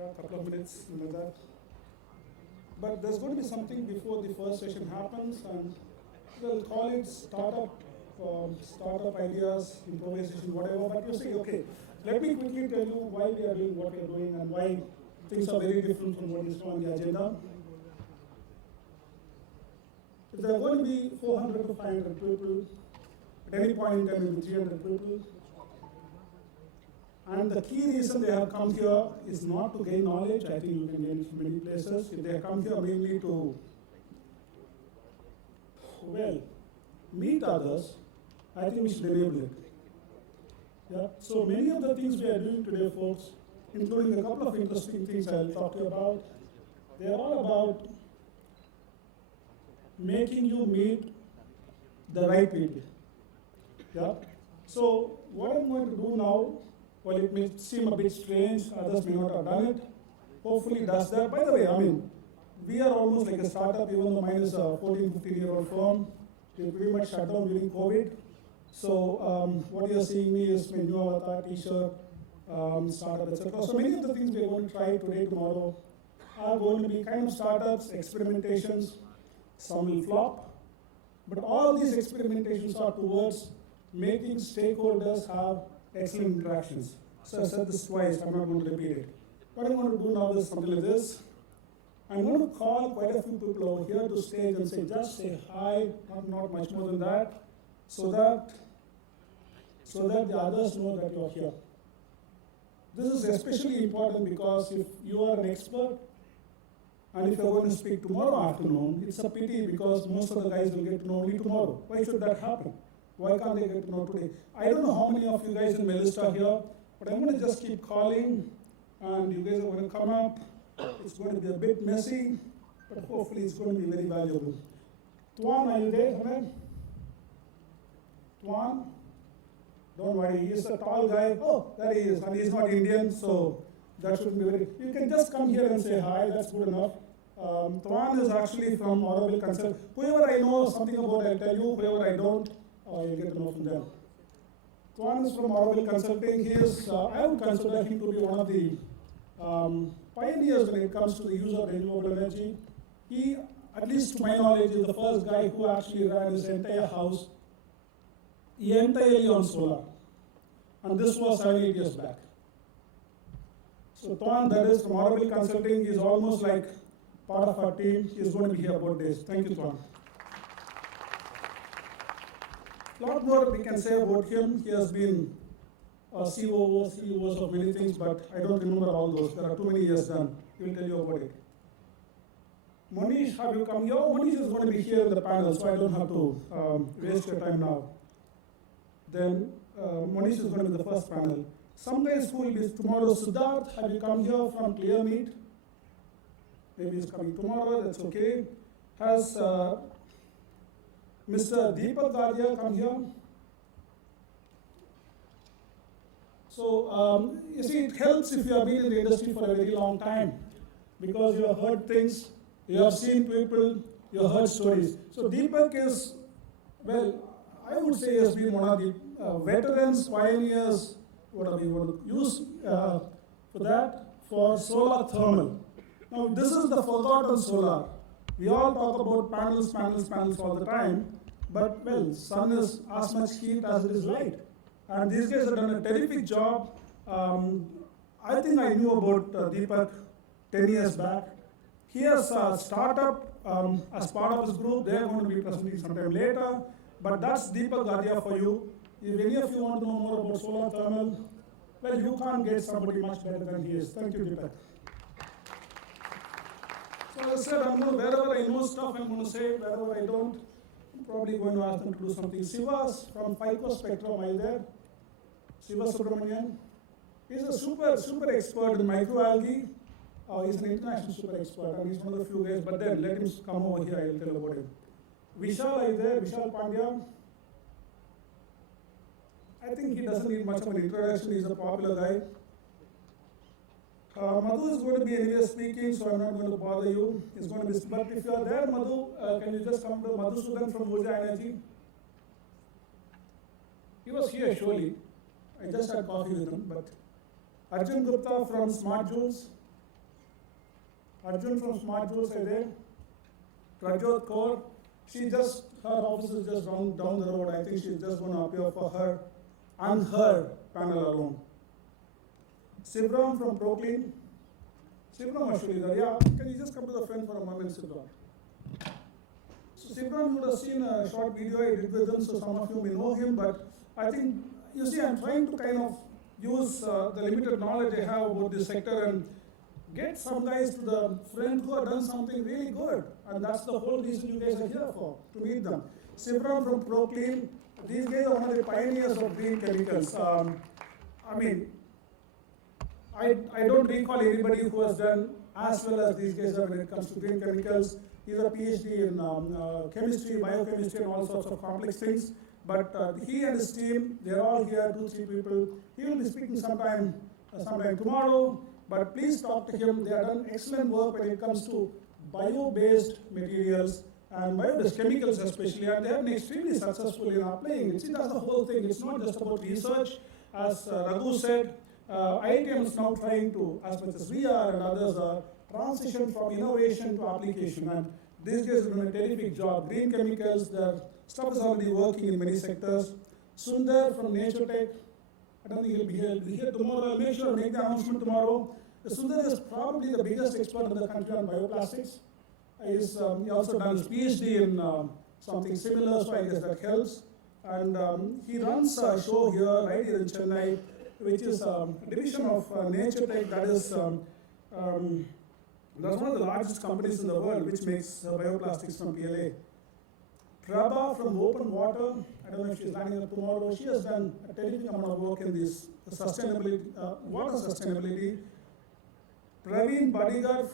a couple of minutes, like that. But there's going to be something before the first session happens, and we'll call it startup ideas, improvisation, whatever. But you say, okay, let me quickly tell you why we are doing what we are doing and why things are very different from what is on the agenda. If there are going to be 400 to 500 people, at any point in time, it will be 300 people. And the key reason they have come here is not to gain knowledge. I think you can gain it from many places. If they have come here mainly to, well, meet others, I think we should enable it. Yeah. So many of the things we are doing today, folks, including a couple of interesting things I'll talk to you about, they are all about making you meet the right people. Yeah. So what I'm going to do now, well, it may seem a bit strange, others may not have done it. Hopefully it does that. By the way, I mean, we are almost like a startup, even though mine is a 14, 15-year-old firm. We pretty much shut down during COVID. So what you're seeing me is my new avatar, t-shirt, startup, etc. So many of the things we're going to try today, tomorrow, are going to be kind of startups, experimentations. Some will flop. But all these experimentations are towards making stakeholders have excellent interactions. So I said this twice, I'm not going to repeat it. What I'm going to do now is something like this. I'm going to call quite a few people over here to stage and say, just say hi, not much more than that, so that the others know that you're here. This is especially important because if you are an expert, and if you're going to speak tomorrow afternoon, it's a pity because most of the guys will get to know only tomorrow. Why should that happen? Why can't they get to know today? I don't know how many of you guys in my list are here, but I'm going to just keep calling, and you guys are going to come up. It's going to be a bit messy, but hopefully it's going to be very valuable. Tuan, are you there? Tuan? Don't worry, he's a tall guy. Oh, there he is, and he's not Indian, so that shouldn't be very... You can just come here and say hi, that's good enough. Tuan is actually from Auroville Consult. Whoever I know something about, I'll tell you. Whoever I don't, you'll get to know from them. Tuan is from Auroville Consulting. He is, I would consider him to be one of the pioneers when it comes to the use of renewable energy. He, at least to my knowledge, is the first guy who actually ran his entire house entirely on solar. And this was 7-8 years back. So Tuan, that is from Auroville Consulting, is almost like part of our team. He's going to be here about this. Thank you, Tuan. A lot more we can say about him. He has been CEOs of many things, but I don't remember all those. There are too many years done. He will tell you about it. Monish, have you come here? Monish is going to be here in the panel, so I don't have to waste your time now. Then Monish is going to be the first panel. Some guys who will be tomorrow. Siddharth, have you come here from ClearMeet? Maybe he's coming tomorrow, that's okay. Has Mr. Deepak Gadia come here? So, you see, it helps if you have been in the industry for a very long time, because you have heard things, you have seen people, you have heard stories. So Deepak is, well, I would say he has been one of the veterans, pioneers, whatever you want to use for that, for solar thermal. Now, this is the forgotten solar. We all talk about panels all the time, but, well, sun is as much heat as it is light. And these guys have done a terrific job. I think I knew about Deepak 10 years back. He has a startup as part of his group. They're going to be presenting sometime later. But that's Deepak Gadia for you. If any of you want to know more about solar thermal, well, you can't get somebody much better than he is. Thank you, Deepak. So as I said, wherever I know stuff, I'm going to say. Wherever I don't, I'm probably going to ask them to do something. Siva's from FICO Spectrum, are you there? Siva Subramanian. He's a super expert in microalgae. He's an international super expert, and he's one of the few guys. But then let him come over here, I'll tell about him. Vishal, are you there? Vishal Pandya. I think he doesn't need much of an introduction. He's a popular guy. Madhu is going to be anyway speaking, so I'm not going to bother you. He's going to be, but if you are there, Madhu, can you just come to Madhu Sudan from Urja Energy? He was here, surely. I just had coffee with him. But Arjun Gupta from Smart Joules. Arjun from Smart Juice is there. Rajot Kaur, her office is just down the road. I think she's just going to appear for her and her panel alone. Sivram from Proclean. Sivram actually there. Yeah, can you just come to the front for a moment, Sivram? So Sivram, you would have seen a short video I did with him, so some of you may know him, but I think, you see, I'm trying to kind of use the limited knowledge I have about this sector and get some guys to the front who have done something really good. And that's the whole reason you guys are here for, to meet them. Sivram from Proclean, these guys are one of the pioneers of green chemicals. I don't recall anybody who has done as well as these guys have when it comes to green chemicals. He's a PhD in chemistry, biochemistry, and all sorts of complex things. But he and his team, they're all here, 2-3 people. He will be speaking sometime tomorrow. But please talk to him. They have done excellent work when it comes to bio-based materials and bio-based chemicals especially, and they have been extremely successful in applying it. See, that's the whole thing. It's not just about research. As Raghu said, IIT is now trying to, as much as we are and others are, transition from innovation to application. And these guys have done a terrific job. Green chemicals, their stuff is already working in many sectors. Sundar from Nature Tech, I don't think he'll be here. He'll be here tomorrow. I'll make sure to make the announcement tomorrow. Sundar is probably the biggest expert in the country on bioplastics. He also done his PhD in something similar, so I guess that helps. And he runs a show here, right here in Chennai, which is a division of Nature Tech that is that's one of the largest companies in the world which makes bioplastics from PLA. Prabha from Open Water, I don't know if she's lining up tomorrow, she has done a terrific amount of work in this sustainability, water sustainability. Praveen Badigar,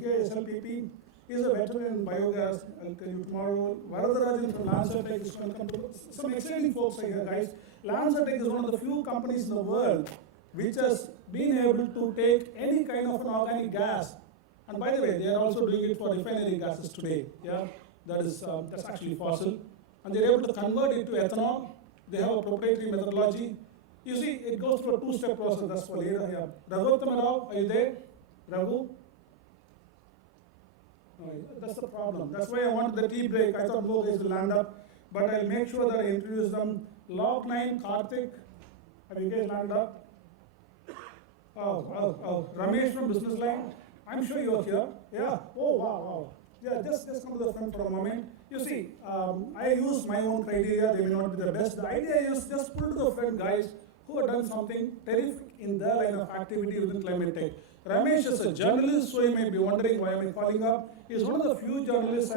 here SLPP, is a veteran in biogas. I'll tell you tomorrow. Varadarajan from Lancertech is going to come to. Some exciting folks are here, guys. Lancertech is one of the few companies in the world which has been able to take any kind of an organic gas. And by the way, they are also doing it for refinery gases today. Yeah, that's actually fossil. And they're able to convert it to ethanol. They have a proprietary methodology. You see, it goes through a two-step process. That's for later here. Raghuttama Rao, are you there? Raghu? No, that's the problem. That's why I wanted the tea break. I thought no guys will land up. But I'll make sure that I introduce them. Log 9, Karthik. Have you guys landed up? Oh. Ramesh from Business Line. I'm sure you're here. Yeah. Oh, wow. Yeah, just come to the front for a moment. You see, I use my own criteria. They may not be the best. The idea is just pull to the front guys who have done something terrific in their line of activity within climate tech. Ramesh is a journalist, so you may be wondering why am I calling up. He's one of the few journalists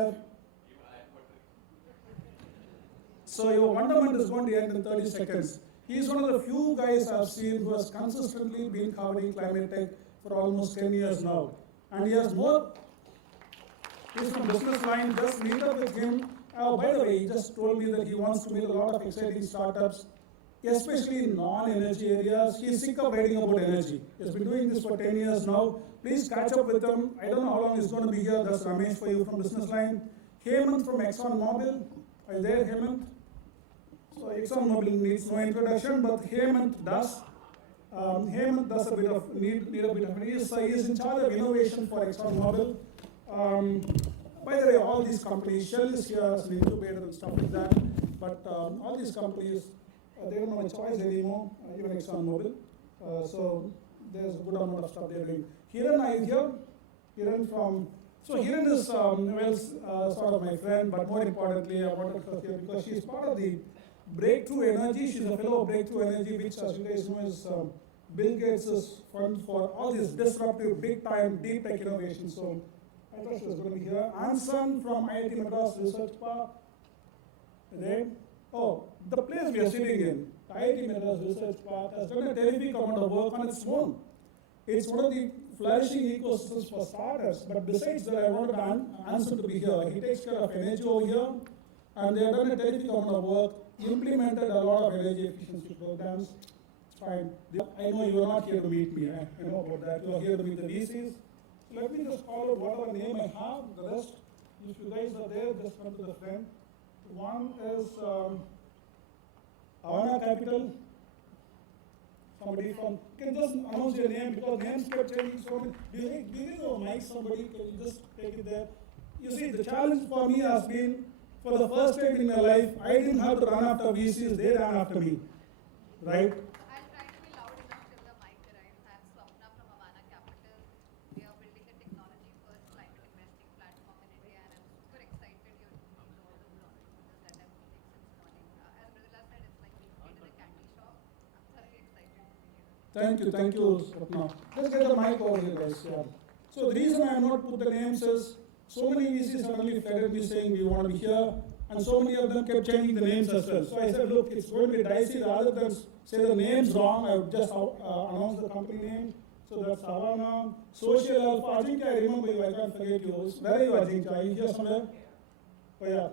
So your wonderment is going to end in 30 seconds. He's one of the few guys I've seen who has consistently been covering climate tech for almost 10 years now. And he has more. He's from Business Line. Just meet up with him. By the way, he just told me that he wants to meet a lot of exciting startups, especially in non-energy areas. He's sick of writing about energy. He's been doing this for 10 years now. Please catch up with him. I don't know how long he's going to be here. That's Ramesh for you from Business Line. Hemant from ExxonMobil. Are you there, Hemant? So ExxonMobil needs no introduction, but Hemant does. Hemant does a bit of need a bit of. He's in charge of innovation for ExxonMobil. By the way, all these companies, Shell is here as an incubator and stuff like that. But all these companies, they don't have a choice anymore. Even ExxonMobil. So there's a good amount of stuff they're doing. Hiran is here. Hiran is sort of my friend, but more importantly, I wanted her here because she's part of the Breakthrough Energy. She's a fellow of Breakthrough Energy, which, as you guys know, is Bill Gates' fund for all these disruptive, big-time, deep tech innovations. So I thought she was going to be here. Anson from IIT Madras Research Park. There. Oh, the place we are sitting in, IIT Madras Research Park, has done a terrific amount of work on its own. It's one of the flourishing ecosystems for startups. But besides that, I wanted Anson to be here. He takes care of energy over here, and they have done a terrific amount of work. Implemented a lot of energy efficiency programs. It's fine. I know you are not here to meet me. I know about that. You are here to meet the VCs. So let me just call out whatever name I have. The rest, if you guys are there, just come to the front. One is Avana Capital. somebody from, can just announce your name because names kept changing so many. Do you have a mic, somebody? Can you just take it there? You see, the challenge for me has been, for the first time in my life, I didn't have to run after VCs, they ran after me, right? I'll try to be loud enough till the mic arrives. I'm Swapna from Avana Capital. We are building a technology-first climate investing platform in India, and I'm super excited you're doing all the blogging that I'm meeting since morning. As Mridula said, it's like being kid in a candy shop. I'm thoroughly excited to be here. Thank you, Swapna. Let's get the mic over here, guys. Yeah. So the reason I have not put the names is, so many VCs suddenly flooded me saying we want to be here, and so many of them kept changing the names as well. So I said, look, it's going to be dicey. Rather than say the names wrong, I would just announce the company name. So that's Havana, Social Alpha. Ajinkya, I remember you, I can't forget you. Where are you, Ajinkya? Are you here somewhere? Oh, yeah.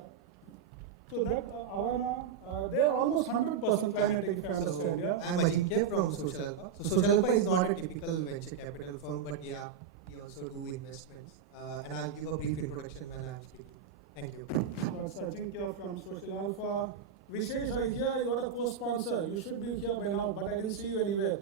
So that Havana, they are almost 100% climatic, if I understand, yeah? I'm Ajinkya from Social Alpha. So Social Alpha is not a typical venture capital firm, but yeah, we also do investments. And I'll give a brief introduction when I'm speaking. Thank you. That's Ajinkya from Social Alpha. Vishesh, I hear you are a co-sponsor. You should be here by now, but I didn't see you anywhere.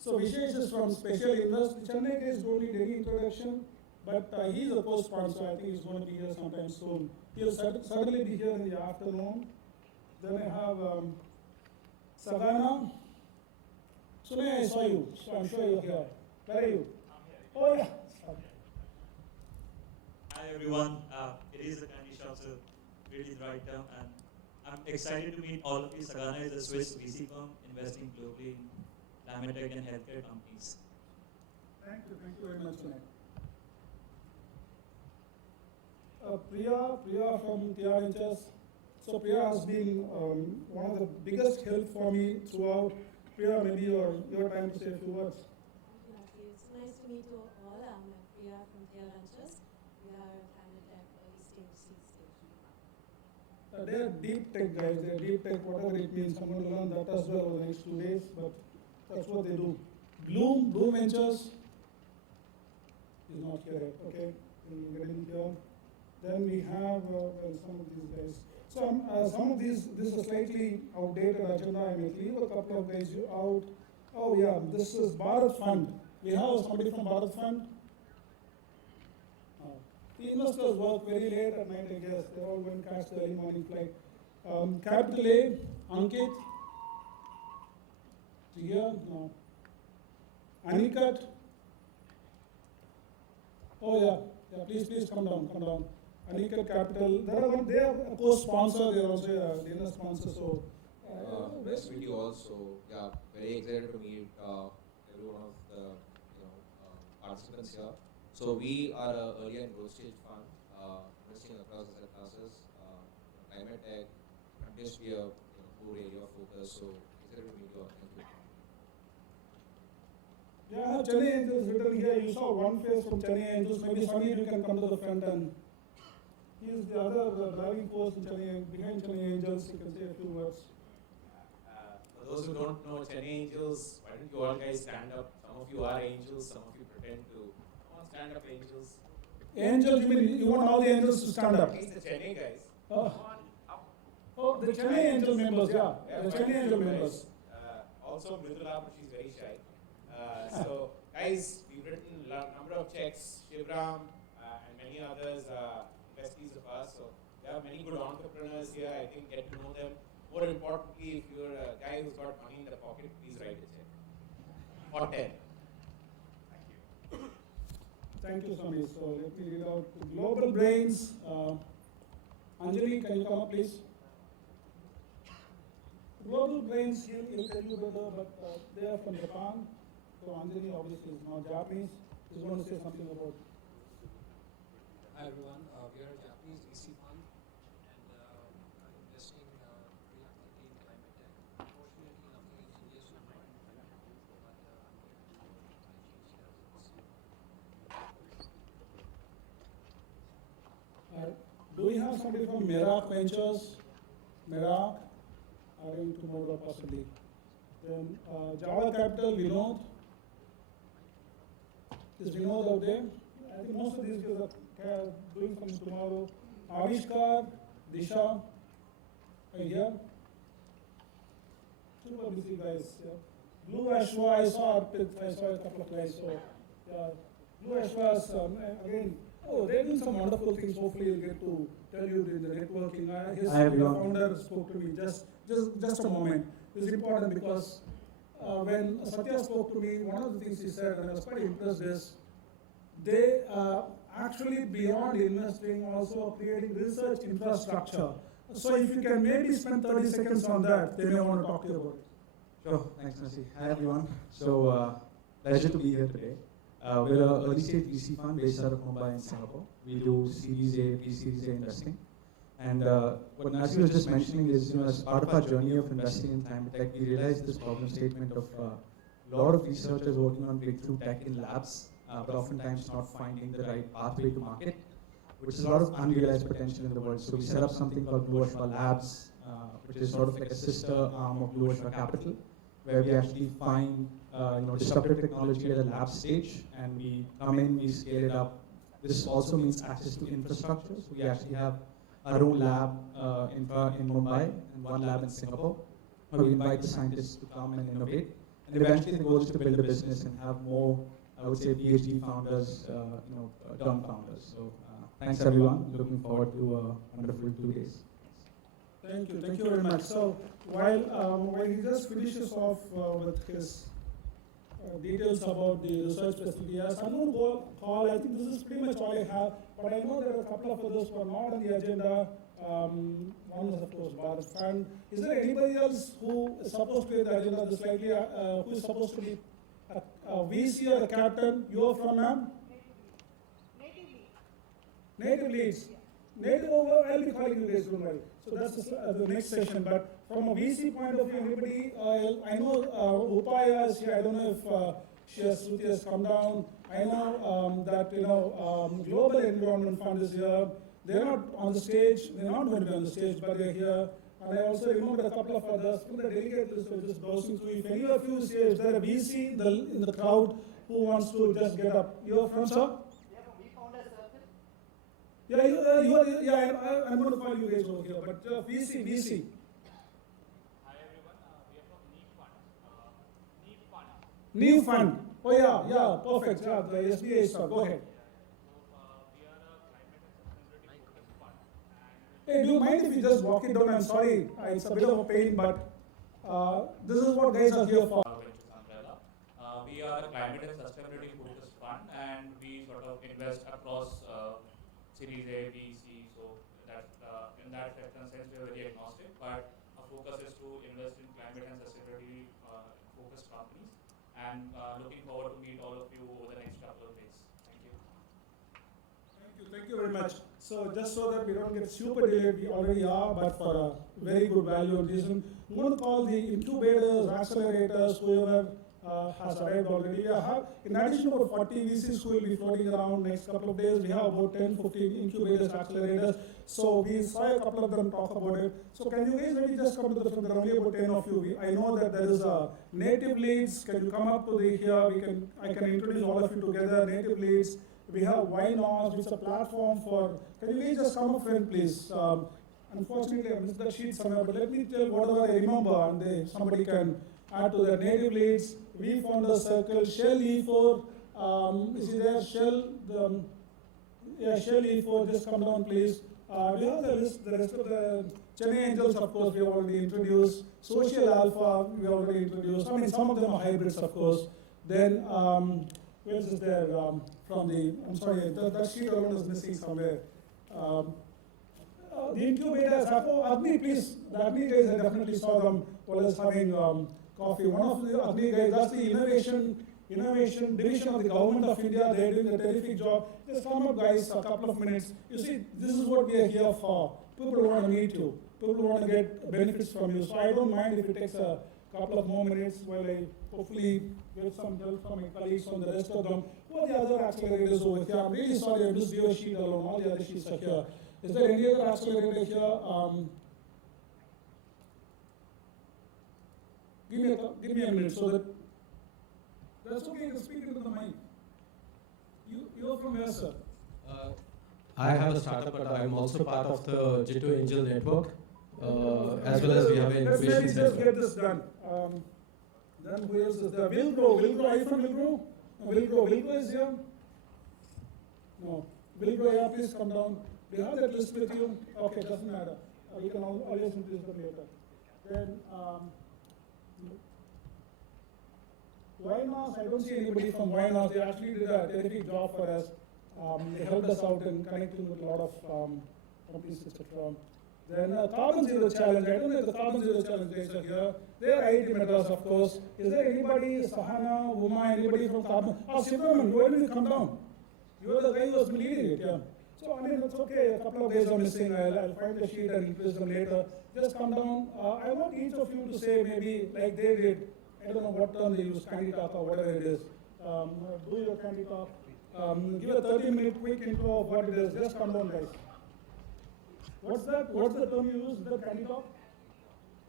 So Vishesh is from Special Invest. Chennai case don't need any introduction, but he's a co-sponsor. I think he's going to be here sometime soon. He'll certainly be here in the afternoon. Then I have Sagana. Sunay, I saw you, so I'm sure you're here. Where are you? Oh, yeah. Hi everyone, it is a candy shop, so really the right term, and I'm excited to meet all of you. Sagana is a Swiss VC firm investing globally in climate tech and healthcare companies. Thank you very much, Sunay. Priya from TR Ventures. So Priya has been one of the biggest help for me throughout. Priya, maybe your time to say a few words. Okay, it's nice to meet you all. I'm Priya from TR Ventures. We are climate tech early stage, seed stage. They are deep tech guys. They are deep tech, whatever it means. I'm going to learn that as well over the next 2 days, but that's what they do. Bloom Ventures is not here yet. Okay, we'll get in here. Then we have some of these guys. So some of these, this is a slightly outdated agenda. I may leave a couple of guys out. Oh yeah, this is Bharat Fund. We have somebody from Bharat Fund. The investors work very late at night, I guess. They're all going to catch the early morning flight. Capital A, Ankit. Here, no. Anikat. Oh yeah, please come down. Anikat Capital. They are a co-sponsor. They are also a dinner sponsor. So. Nice to meet you all. So yeah, very excited to meet every one of the participants here. So we are an early and growth stage fund, investing across asset classes, climate tech continues to be a core area of focus. So excited to meet you all. Thank you. Yeah, Chennai Angels written here. You saw one face from Chennai Angels. Maybe Samir, you can come to the front, and he is the other driving force in behind Chennai Angels. You can say a few words. For those who don't know Chennai Angels, why don't you all guys stand up? Some of you are angels, some of you pretend to. Come on, stand up, angels. Angels, you mean you want all the angels to stand up? At least the Chennai guys. Oh. Come on, up. Oh, the Chennai Angel members, yeah. The Chennai Angel members. Also, Mridula, but she's very shy. So, guys, we've written a number of checks. Shivram and many others are investees of us. So, there are many good entrepreneurs here. I think get to know them. More importantly, if you're a guy who's got money in the pocket, please write a check. Or 10. Thank you. Thank you, Swami. So let me read out Global Brains. Anjali, can you come up, please? Global Brains, he'll tell you better, but they are from Japan. So Anjali obviously is not Japanese. He's going to say something about. Hi everyone, we are a Japanese VC fund and investing pretty actively in climate tech. Unfortunately, nothing in India so far, but I'm here to Do we have somebody from Merak Ventures? Merak, adding tomorrow possibly. Then Java Capital, Vinod. Is Vinod out there? I think most of these guys are doing something tomorrow. Avishkar, Disha, are you here? Super busy guys. Yeah. Blue Ashwa, I saw a couple of guys. So, yeah, Blue Ashwa's again. Oh, they're doing some wonderful things. Hopefully, he'll get to tell you in the networking. His founder spoke to me. Just a moment. It was important because when Satya spoke to me, one of the things he said, and I was quite impressed, is they actually beyond investing also creating research infrastructure. So if you can maybe spend 30 seconds on that, they may want to talk to you about it. Sure, thanks, Nasi. Hi, everyone. So, pleasure to be here today. We're an early stage VC fund based out of Mumbai and Singapore. We do Series A, Pre-Series A investing. And what Nasi was just mentioning is, as part of our journey of investing in climate tech, we realized this problem statement of a lot of researchers working on breakthrough tech in labs, but oftentimes not finding the right pathway to market, which is a lot of unrealized potential in the world. So we set up something called Blue Ashwa Labs, which is sort of like a sister arm of Blue Ashwa Capital, where we actually find disruptive technology at a lab stage, and we come in, we scale it up. This also means access to infrastructure. So we actually have our own lab in Mumbai and one lab in Singapore, where we invite the scientists to come and innovate. And eventually the goal is to build a business and have more, I would say, PhD founders, term founders. So thanks everyone. Looking forward to a wonderful 2 days. Thank you very much. So while he just finishes off with his details about the research facility, I'm going to go call. I think this is pretty much all I have. But I know there are a couple of others who are not on the agenda. One is of course Bharat Fund. Is there anybody else who is supposed to be on the agenda? This likely who is supposed to be a VC or a captain? You are from ma'am? Native leads. Native, I'll be calling you guys, don't worry. So that's the next session. But from a VC point of view, anybody, I know Upaya is here. I don't know if Shruti has come down. I know that, Global Environment Fund is here. They're not on the stage. They're not going to be on the stage, but they're here. And I also remember a couple of others. From the delegate list, we're just browsing through. If any of you is here, is there a VC in the crowd who wants to just get up? You're from, sir? Yeah, I'm going to call you guys over here, but VC. Hi everyone, we are from NEEP Fund. NEEP Fund. Oh yeah, perfect. Yeah, the SBA stuff. Go ahead. We are a climate and sustainability focused fund. Hey, do you mind if you just walk it down? I'm sorry, it's a bit of a pain, but this is what guys are here for. Ventures umbrella. We are a climate and sustainability focused fund, and we sort of invest across Series A, B, C. So that in that sense we are very agnostic, but our focus is to invest in climate and sustainability focused companies, and looking forward to meet all of you over the next couple of days. Thank you. Thank you very much. So just so that we don't get super delayed, we already are, but for a very good value and reason, I'm going to call the incubators, accelerators, whoever has arrived already. We have, in addition to about 40 VCs who will be floating around next couple of days, we have about 10, 15 incubators, accelerators. So we saw a couple of them talk about it. So can you guys maybe just come to the front? There are only about 10 of you. I know that there is a native leads. Can you come up to the here? I can introduce all of you together. Native leads. We have YNOS, which is a platform for. Can you guys just come up front, please? Unfortunately, I missed that sheet somewhere, but let me tell whatever I remember, and somebody can add to the native leads. We found a circle. Shell E4. Is it there? Shell E4. Just come down, please. We have the rest of the Chennai Angels, of course, we have already introduced. Social Alpha, we have already introduced. I mean, some of them are hybrids, of course. Then, where is there from the, I'm sorry, that sheet alone is missing somewhere. The incubators, Agni, please, the Agni guys, I definitely saw them while I was having coffee. One of the Agni guys, that's the innovation division of the government of India. They're doing a terrific job. Just come up, guys, a couple of minutes. You see, this is what we are here for. People want to meet you. People want to get benefits from you. So I don't mind if it takes a couple of more minutes while I hopefully get some help from my colleagues on the rest of them. Who are the other accelerators over here? I'm really sorry, I missed your sheet alone. All the other sheets are here. Is there any other accelerator here? Give me a minute so that. That's okay, you can speak into the mic. You're from where, sir? I have a startup, but I'm also part of the J2 Angel Network, as well as we have an Let's innovation maybe center. just get this done. Then who else is there? Wilgrow. Wilgrow, are you from Wilgrow? No, Wilgrow. Wilgrow is here? No. Wilgrow, yeah, please come down. Do you have that list with you? Okay, doesn't matter. You can always introduce them later. Then, Wynos, I don't see anybody from Wynos. They actually did a terrific job for us. They helped us out in connecting with a lot of companies, etc. Then Carbon Zero Challenge. I don't know if the Carbon Zero Challenge guys are here. They are IIT Madras, of course. Is there anybody, Sahana, Uma, anybody from Carbon? Oh, Shivaman, why didn't you come down? You are the guy who has been leading it, yeah. So, I mean, it's okay. A couple of days are missing. I'll find the sheet and introduce them later. Just come down. I want each of you to say maybe like they did. I don't know what term they use, candy talk or whatever it is. Do your candy talk. Give a 30-minute quick intro of what it is. Just come down, guys. What's that? What's the term you use? Is that candy talk?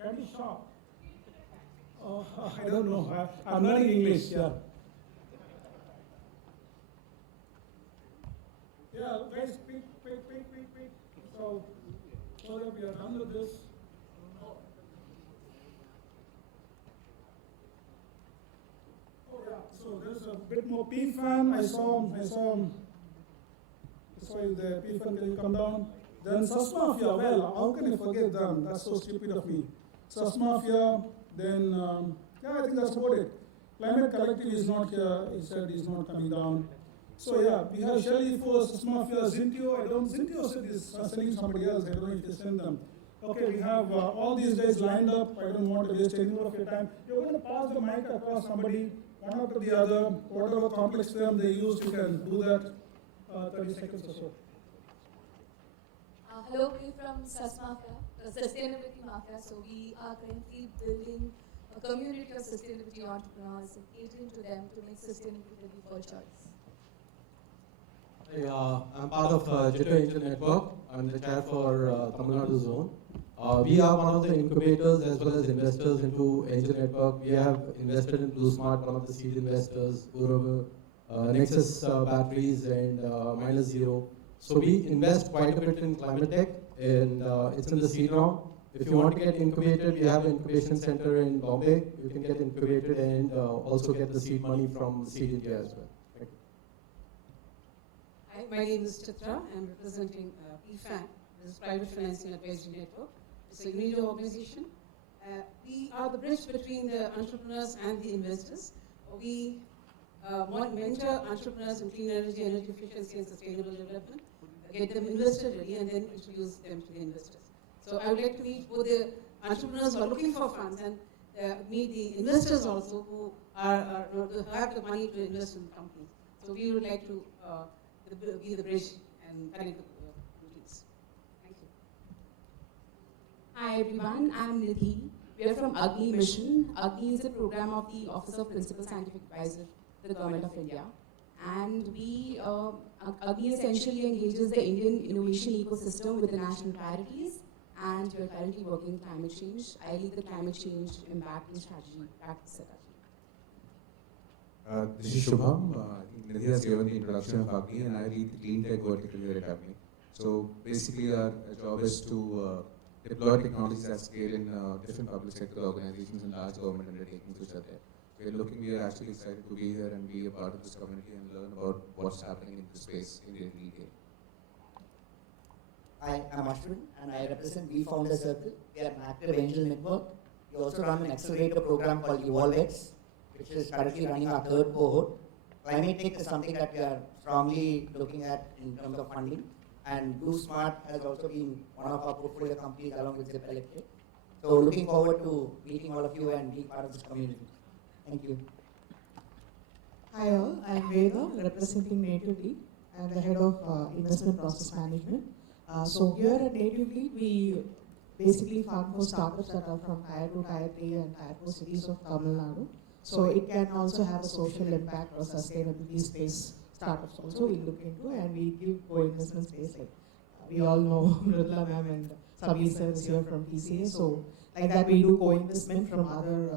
Candy shop. I don't know. I'm learning English, yeah. Yeah, guys, quick. So that we are done with this. Oh yeah, so there's a bit more PFAN. I saw you there. PFAN, can you come down? Then SUSMAFIA, well, how can I forget them? That's so stupid of me. SUSMAFIA, then, yeah, I think that's about it. Climate Collective is not here. He said he's not coming down. So yeah, we have Shelley for SUSMAFIA, Zintio. Zintio said he's sending somebody else. I don't know if they send them. Okay, we have all these guys lined up. I don't want to waste any more of your time. You're going to pass the mic across somebody, one after the other. Whatever complex term they use, you can do that. 30 seconds or so. Hello, we're from SUSMAFIA, Sustainability Mafia. So we are currently building a community of sustainability entrepreneurs and catering to them to make sustainability the default choice. I'm part of JITO Angel Network. I'm the chair for Tamil Nadu Zone. We are one of the incubators as well as investors into Angel Network. We have invested in Blue Smart, one of the seed investors, Uravu, Nexus Batteries, and Minus Zero. So we invest quite a bit in climate tech, and it's in the seed round. If you want to get incubated, we have an incubation center in Bombay. You can get incubated and also get the seed money from Seed India as well. Thank you. Hi, my name is Chitra. I'm representing PFAN, this is Private Financing Advisory Network. It's a unity organization. We are the bridge between the entrepreneurs and the investors. We mentor entrepreneurs in clean energy, energy efficiency, and sustainable development, get them investor ready, and then introduce them to the investors. So I would like to meet both the entrepreneurs who are looking for funds and meet the investors also who have the money to invest in companies. So we would like to be the bridge and connect the communities. Thank you. Hi everyone, I'm Nidhi. We are from Agni Mission. Agni is a program of the Office of Principal Scientific Advisor to the Government of India. And we, Agni essentially engages the Indian innovation ecosystem with the national priorities, and we are currently working climate change. I lead the climate change impact and strategy practice at Agni. This is Shubham. I think Nidhi has given the introduction of Agni, and I lead the clean tech vertical here at Agni. So basically our job is to deploy technologies at scale in different public sector organizations and large government undertakings which are there. We are actually excited to be here and be a part of this community and learn about what's happening in this space in retail. Hi, I'm Ashwin and I represent B Founder Circle. We are an active angel network. We also run an accelerator program called EvolveX, which is currently running our third cohort. Climate tech is something that we are strongly looking at in terms of funding. And Blue Smart has also been one of our portfolio companies along with Zip Electric. So looking forward to meeting all of you and being part of this community. Thank you. Hi all, I'm Veda, representing Natively. I'm the head of investment process management. So here at Natively, we basically fund for startups that are from Tier 2, Tier 3 and Tier 4 cities of Tamil Nadu. So it can also have a social impact or sustainability space startups also we look into, and we give co-investment space like we all know Mridula ma'am and Sabir sir is here from PCA. So like that we do co-investment from other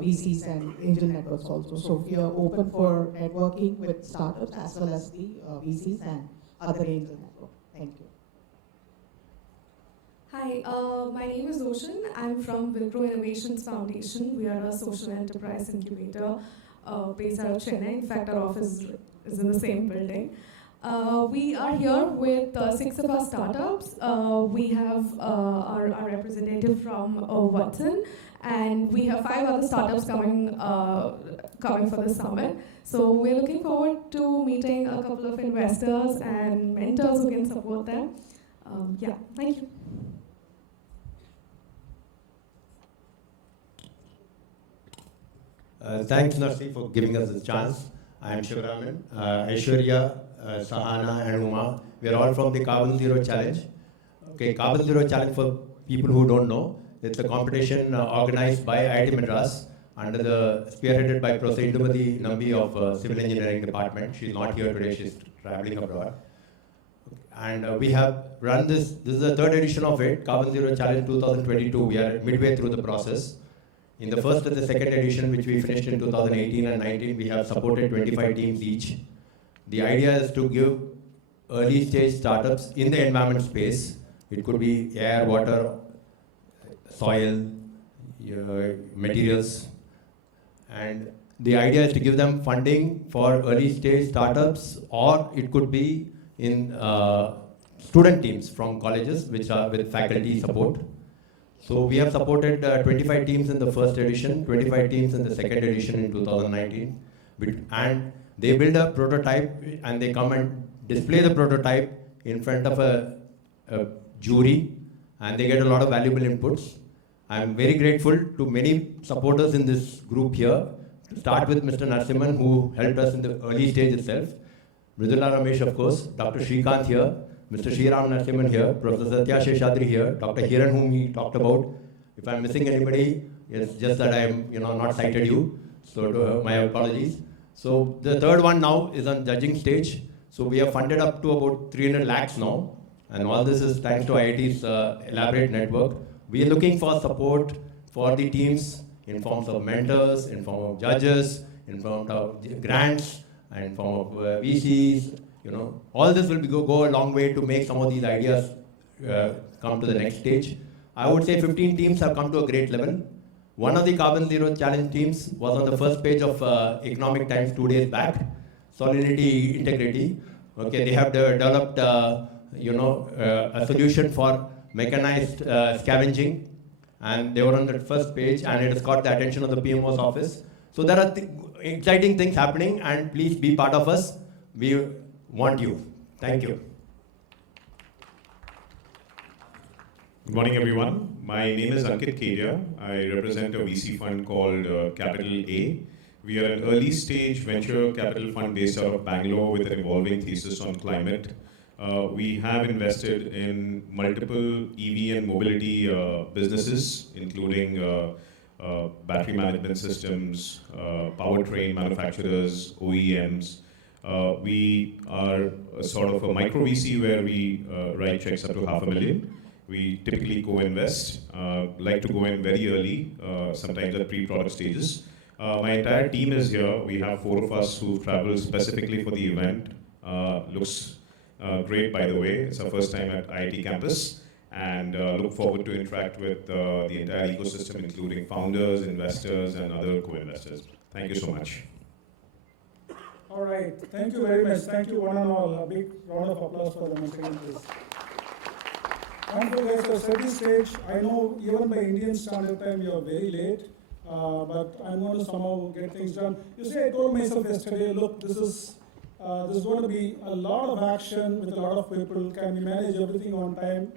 VCs and angel networks also. So we are open for networking with startups as well as the VCs and other angel networks. Thank you. Hi, my name is Ocean. I'm from Wipro Innovations Foundation. We are a social enterprise incubator based out of Chennai. In fact, our office is in the same building. We are here with 6 of our startups. We have our representative from Watson, and we have 5 other startups coming for the summit. So we're looking forward to meeting a couple of investors and mentors who can support them. Yeah, thank you. Thanks, Narsi, for giving us this chance. I am Shivraman, Aishwarya, Sahana, and Uma. We are all from the Carbon Zero Challenge. Okay, Carbon Zero Challenge, for people who don't know, it's a competition organized by IIT Madras under spearheaded by Professor Indumati Nambi of Civil Engineering Department. She's not here today, she's traveling abroad. And we have run this is the 3rd edition of it, Carbon Zero Challenge 2022. We are midway through the process. In the first and the second edition, which we finished in 2018 and 19, we have supported 25 teams each. The idea is to give early stage startups in the environment space. It could be air, water, soil, materials. And the idea is to give them funding for early stage startups, or it could be in student teams from colleges, which are with faculty support. So we have supported 25 teams in the first edition, 25 teams in the second edition in 2019. And they build a prototype and they come and display the prototype in front of a jury, and they get a lot of valuable inputs. I'm very grateful to many supporters in this group here. To start with Mr. Narasimhan, who helped us in the early stage itself. Mridula Ramesh, of course, Dr. Srikanth here, Mr. Sriram Narasimhan here, Professor Satya Sheshadri here, Dr. Hiran, whom he talked about. If I'm missing anybody, it's just that I'm not cited you, so my apologies. So the third one now is on judging stage. So we have funded up to about 300 lakhs now, and all this is thanks to IIT's elaborate network. We are looking for support for the teams in forms of mentors, in form of judges, in form of grants, and in form of VCs. All this will go a long way to make some of these ideas come to the next stage. I would say 15 teams have come to a great level. One of the Carbon Zero Challenge teams was on the first page of Economic Times 2 days back. Salinity Integrity. Okay, they have developed a solution for mechanized scavenging, and they were on the first page, and it has got the attention of the PMO's office. So there are exciting things happening, and please be part of us. We want you. Thank you. Good morning, everyone. My name is Ankit Kedia. I represent a VC fund called Capital A. We are an early stage venture capital fund based out of Bangalore with an evolving thesis on climate. We have invested in multiple EV and mobility businesses, including battery management systems, powertrain manufacturers, OEMs. We are a sort of a micro VC where we write checks up to $500,000. We typically co-invest, like to go in very early, sometimes at pre-product stages. My entire team is here. We have 4 of us who traveled specifically for the event. Looks great, by the way. It's our first time at IIT campus, and look forward to interact with the entire ecosystem, including founders, investors, and other co-investors. Thank you so much. All right, thank you very much. Thank you one and all. A big round of applause for them again, please. Wonderful guys, so set the stage. I know even by Indian Standard Time you are very late, but I'm going to somehow get things done. You see, I told myself yesterday, look, this is going to be a lot of action with a lot of people. Can we manage everything on time?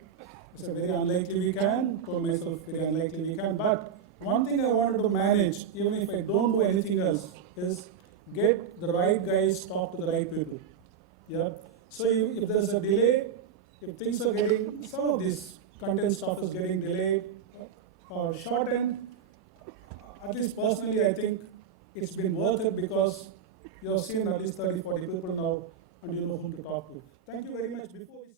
It's a very unlikely we can. Told myself very unlikely we can. But one thing I wanted to manage, even if I don't do anything else, is get the right guys, talk to the right people. Yeah. So if there's a delay, if things are getting, some of this content stuff is getting delayed or shortened, at least personally I think it's been worth it, because you have seen at least 30, 40 people now and you know whom to talk to. Thank you very much. Before we